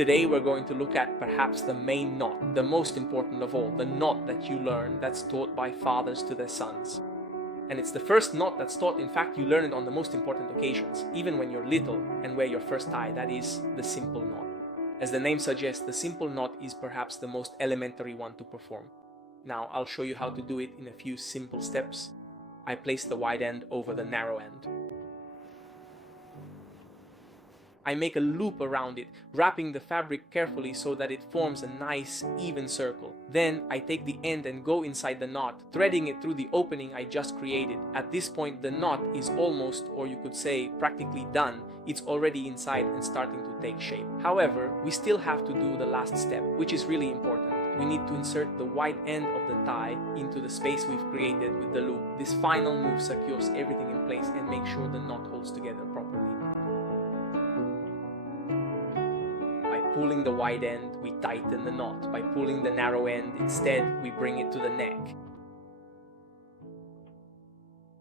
Today we're going to look at perhaps the main knot, the most important of all, the knot that you learn that's taught by fathers to their sons. And it's the first knot that's taught. In fact, you learn it on the most important occasions, even when you're little and wear your first tie. That is the simple knot. As the name suggests, the simple knot is perhaps the most elementary one to perform. Now, I'll show you how to do it in a few simple steps. I place the wide end over the narrow end. I make a loop around it, wrapping the fabric carefully so that it forms a nice, even circle. Then I take the end and go inside the knot, threading it through the opening I just created. At this point, the knot is almost, or you could say, practically done. It's already inside and starting to take shape. However, we still have to do the last step, which is really important. We need to insert the wide end of the tie into the space we've created with the loop. This final move secures everything in place and makes sure the knot holds together properly. Pulling the wide end, we tighten the knot. By pulling the narrow end, instead, we bring it to the neck.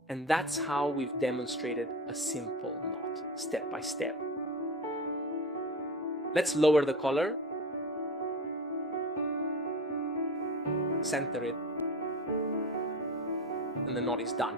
And that's how we've demonstrated a simple knot, step by step. Let's lower the collar, center it, and the knot is done.